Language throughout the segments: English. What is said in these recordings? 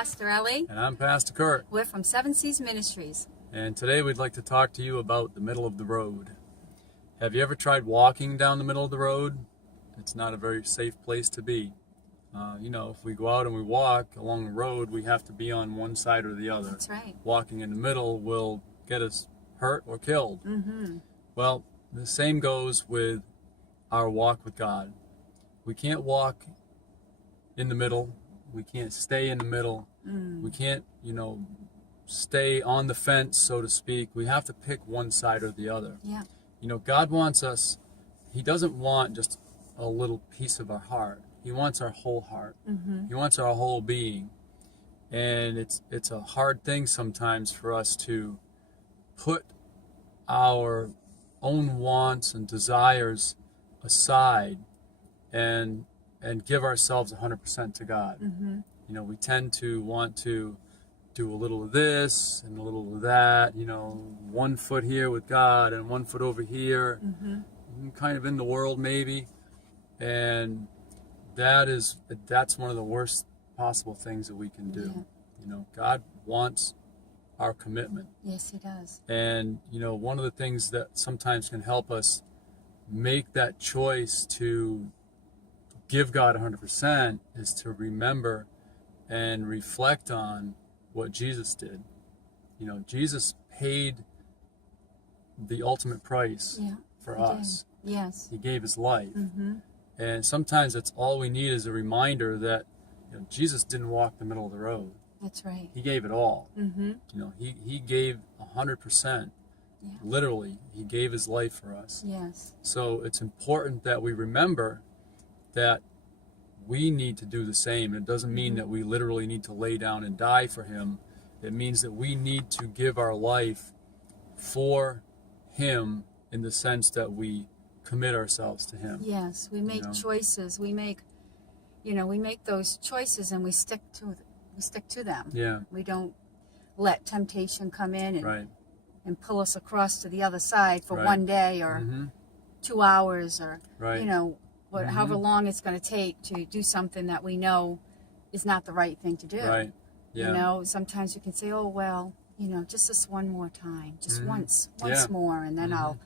Pastor Ellie. And I'm Pastor Curt. We're from Seven Seas Ministries. And today we'd like to talk to you about the middle of the road. Have you ever tried walking down the middle of the road? It's not a very safe place to be. If we go out and we walk along the road, we have to be on one side or the other. That's right. Walking in the middle will get us hurt or killed. Mm-hmm. Well, the same goes with our walk with God. We can't walk in the middle. We can't stay in the middle. We can't, stay on the fence, so to speak. We have to pick one side or the other. Yeah. God wants us, He doesn't want just a little piece of our heart. He wants our whole heart. Mm-hmm. He wants our whole being. And it's a hard thing sometimes for us to put our own wants and desires aside and give ourselves 100% to God. Mm-hmm. We tend to want to do a little of this and a little of that, 1 foot here with God and 1 foot over here, kind of in the world maybe. And that's one of the worst possible things that we can do. Yeah. God wants our commitment. Yes, He does. And, one of the things that sometimes can help us make that choice to give God 100% is to remember and reflect on what Jesus did. Jesus paid the ultimate price for us. Did. Yes. He gave His life. Mm-hmm. And sometimes that's all we need is a reminder that Jesus didn't walk the middle of the road. That's right. He gave it all. Mm-hmm. He gave 100%. Yeah. Literally, He gave His life for us. Yes. So it's important that we remember that we need to do the same. It doesn't mean that we literally need to lay down and die for Him. It means that we need to give our life for Him in the sense that we commit ourselves to Him. Yes, we make choices. We make those choices and we stick to them. Yeah. We don't let temptation come in Right. and pull us across to the other side for Right. 1 day or 2 hours or Right. however long it's going to take to do something that we know is not the right thing to do. Right. Yeah. Sometimes you can say, oh well, just this one more time, just once Yeah. more, and then I'll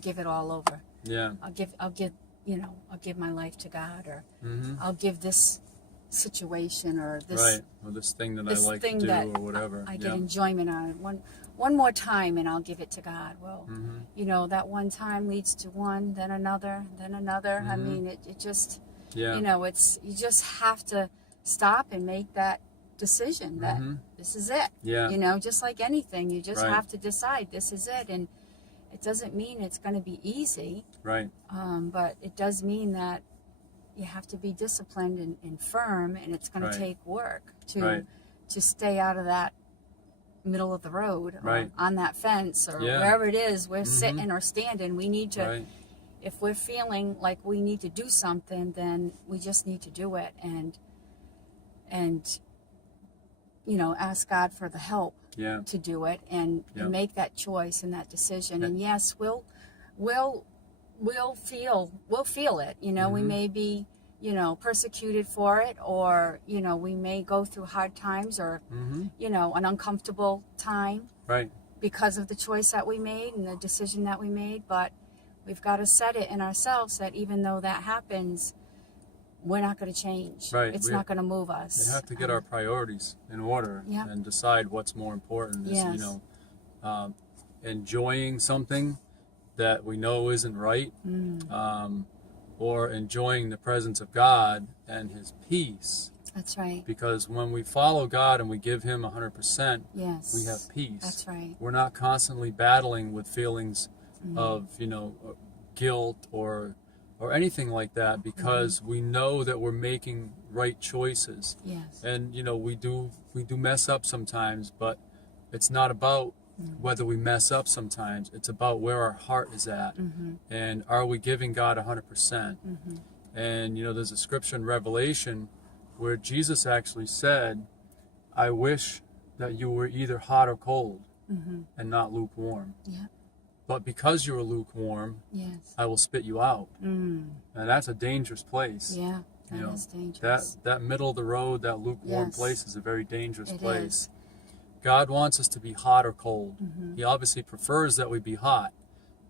give it all over. Yeah. I'll give my life to God, or Mm-hmm. I'll give this situation or this Right. Or this thing that I this like thing to do that or whatever. I get enjoyment on it. One more time, and I'll give it to God. Well, that one time leads to one, then another, then another. I mean, it just, Yeah. you just have to stop and make that decision that this is it. Yeah. Just like anything, you just Right. have to decide this is it. And it doesn't mean it's going to be easy, Right. but it does mean that you have to be disciplined and firm, and it's going Right. to take work Right. to stay out of that middle of the road or Right. on that fence or Yeah. wherever it is we're sitting or standing. We need to, Right. if we're feeling like we need to do something, then we just need to do it and ask God for the help Yeah. to do it and make that choice and that decision. Yeah. And yes, we'll feel it. We may be persecuted for it, or we may go through hard times or an uncomfortable time Right. because of the choice that we made and the decision that we made. But we've got to set it in ourselves that even though that happens, we're not going to change. Right. It's We not going to move us. We have to get our priorities in order and decide what's more important. Is, Yes. Enjoying something that we know isn't right, or enjoying the presence of God and His peace. That's right. Because when we follow God and we give Him 100%, Yes. we have peace. That's right. We're not constantly battling with feelings of, guilt or anything like that, because we know that we're making right choices. Yes. And we do mess up sometimes, but it's not about whether we mess up sometimes. It's about where our heart is at, and are we giving God 100%? And there's a scripture in Revelation where Jesus actually said, "I wish that you were either hot or cold, and not lukewarm. Yeah. But because you are lukewarm, Yes. I will spit you out." And that's a dangerous place. Yeah. You know, is dangerous. that middle of the road, that lukewarm Yes. place is a very dangerous It place. is. God wants us to be hot or cold. Mm-hmm. He obviously prefers that we be hot,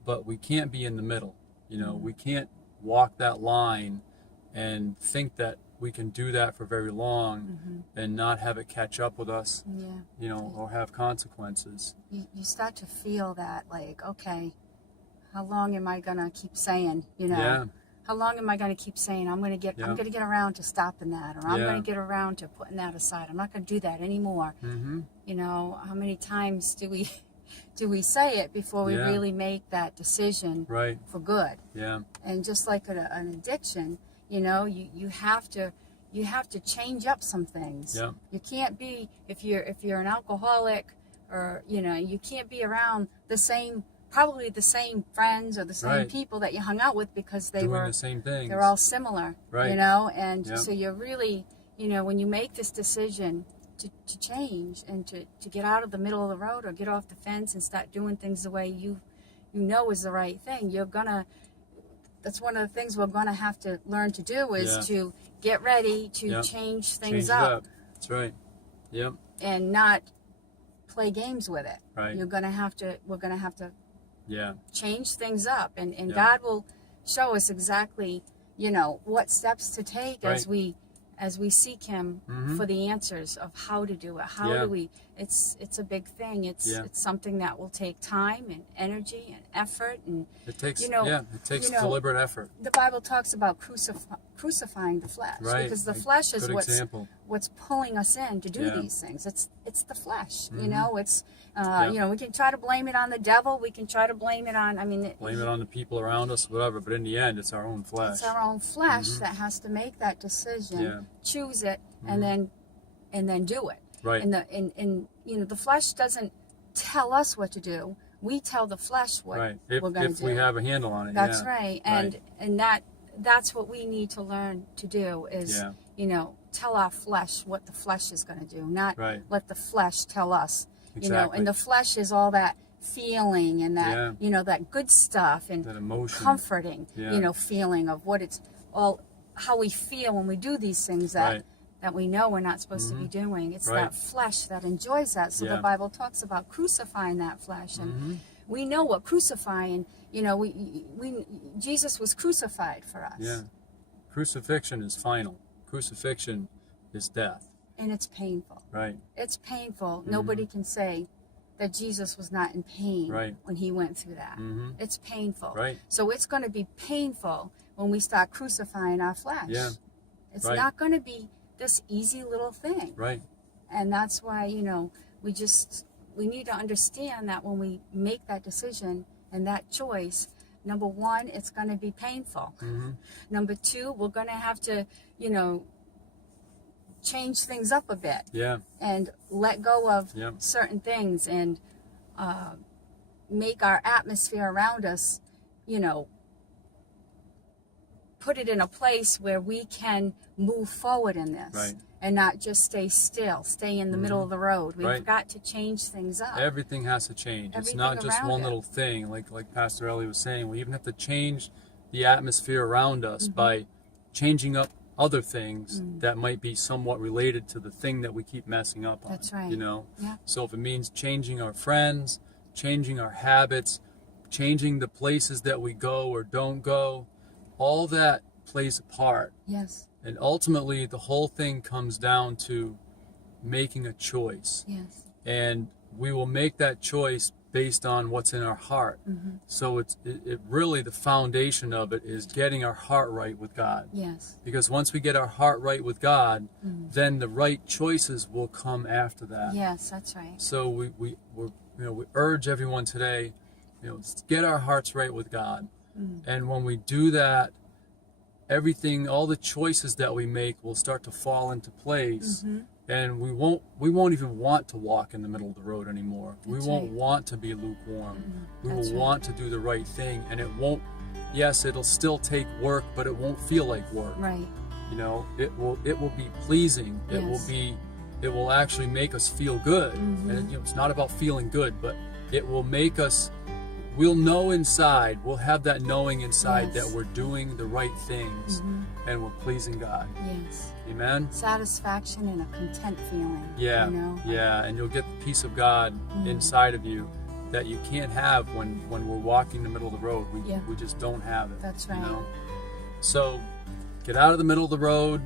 but we can't be in the middle. You know, Mm-hmm. we can't walk that line and think that we can do that for very long Mm-hmm. and not have it catch up with us, Yeah. you know, or have consequences. You start to feel that, like, okay, how long am I gonna keep saying, you know? Yeah. How long am I gonna keep saying I'm gonna get around to stopping that, or I'm Yeah. gonna get around to putting that aside. I'm not gonna do that anymore. Mm-hmm. You know, how many times do we say it before we Yeah. really make that decision Right. for good? Yeah. And just like an addiction, you know, you have to change up some things. Yeah. You can't be, if you're an alcoholic, or you know, you can't be around probably the same friends or the same Right. people that you hung out with, because Doing the same things. they're all similar. Right. You know, and Yeah. so you're really, you know, when you make this decision to change and to get out of the middle of the road, or get off the fence and start doing things the way you know is the right thing, that's one of the things we're gonna have to learn to do, is Yeah. to get ready to Yep. change things Change it up, up. That's right. Yep. and not play games with it. Right. We're gonna have to Yeah. change things up, and Yeah. God will show us exactly, you know, what steps to take Right. as we seek Him Mhm. for the answers of how to do it. How Yeah. do we? It's a big thing. It's something that will take time and energy and effort, and It takes you know, it takes you know, deliberate effort. the Bible talks about crucifying the flesh, Right. because the flesh is Good what's example. pulling us in to do Yeah. these things. It's the flesh, you Mhm. know. It's Yeah. you know, we can try to blame it on the devil. We can try to blame it on. I mean, Blame it on the people around us, whatever. But in the end, it's our own flesh. it's our own flesh Mhm. that has to make that decision, Yeah. choose it, Mhm. and then do it. Right. And you know, the flesh doesn't tell us what to do. We tell the flesh what Right. we're going to If do. we have a handle on it. That's yeah. right. And that's what we need to learn to do, is Yeah. you know, tell our flesh what the flesh is going to do, not Right. let the flesh tell us. You know, Exactly. and the flesh is all that feeling and that Yeah. you know, that good stuff, and That emotion. comforting, Yeah. you know, feeling of what it's all, how we feel when we do these things that Right. that we know we're not supposed to be doing. It's Right. that flesh that enjoys that. So Yeah. the Bible talks about crucifying that flesh, and Mhm. we know what crucifying. You know, Jesus was crucified for us. Yeah. Crucifixion is final. Crucifixion is death. And it's painful. Right. It's painful. Nobody can say that Jesus was not in pain Right. when he went through that. Mhm. It's painful. Right. So it's going to be painful when we start crucifying our flesh. Yeah. It's Right. not going to be this easy little thing. Right. And that's why, you know, we need to understand that when we make that decision and that choice, number one, it's going to be painful. Mhm. Number two, we're going to have to, you know, change things up a bit Yeah. and let go of Yeah. certain things, and make our atmosphere around us, you know, put it in a place where we can move forward in this. Right. And not just stay still, stay in the middle of the road. We've Right. got to change things up. Everything has to change. It's Everything not just around one it. little thing, like Pastor Ellie was saying. We even have to change the atmosphere around us by changing up other things that might be somewhat related to the thing that we keep messing up on. That's right. You know? Yeah. So if it means changing our friends, changing our habits, changing the places that we go or don't go, all that plays a part. Yes. And ultimately, the whole thing comes down to making a choice. Yes. And we will make that choice based on what's in our heart. So it really, the foundation of it is getting our heart right with God. Yes. Because once we get our heart right with God, then the right choices will come after that. Yes, that's right. So we urge everyone today, get our hearts right with God. And when we do that, everything, all the choices that we make will start to fall into place. And we won't even want to walk in the middle of the road anymore. That's we won't right. want to be lukewarm. We That's will right. want to do the right thing, and it won't. Yes, it'll still take work, but it won't feel like work. Right. It will be pleasing. Yes. It will actually make us feel good. And it's not about feeling good, but it will make us we'll know inside, we'll have that knowing inside Yes. that we're doing the right things and we're pleasing God. Yes. Amen? Satisfaction and a content feeling. Yeah, You know? yeah, and you'll get the peace of God inside of you that you can't have when we're walking the middle of the road. We just don't have it. That's You right. know? So get out of the middle of the road,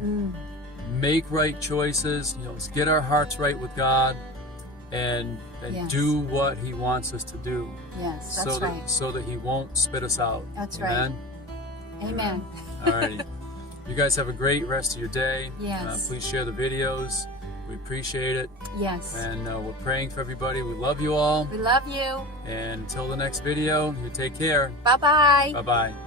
make right choices, let's get our hearts right with God and Yes. do what He wants us to do. Yes, that's right. So that He won't spit us out. That's Amen? right. Amen. Alrighty. You guys have a great rest of your day. Yes. Please share the videos. We appreciate it. Yes. And we're praying for everybody. We love you all. We love you. And until the next video, you take care. Bye-bye. Bye-bye.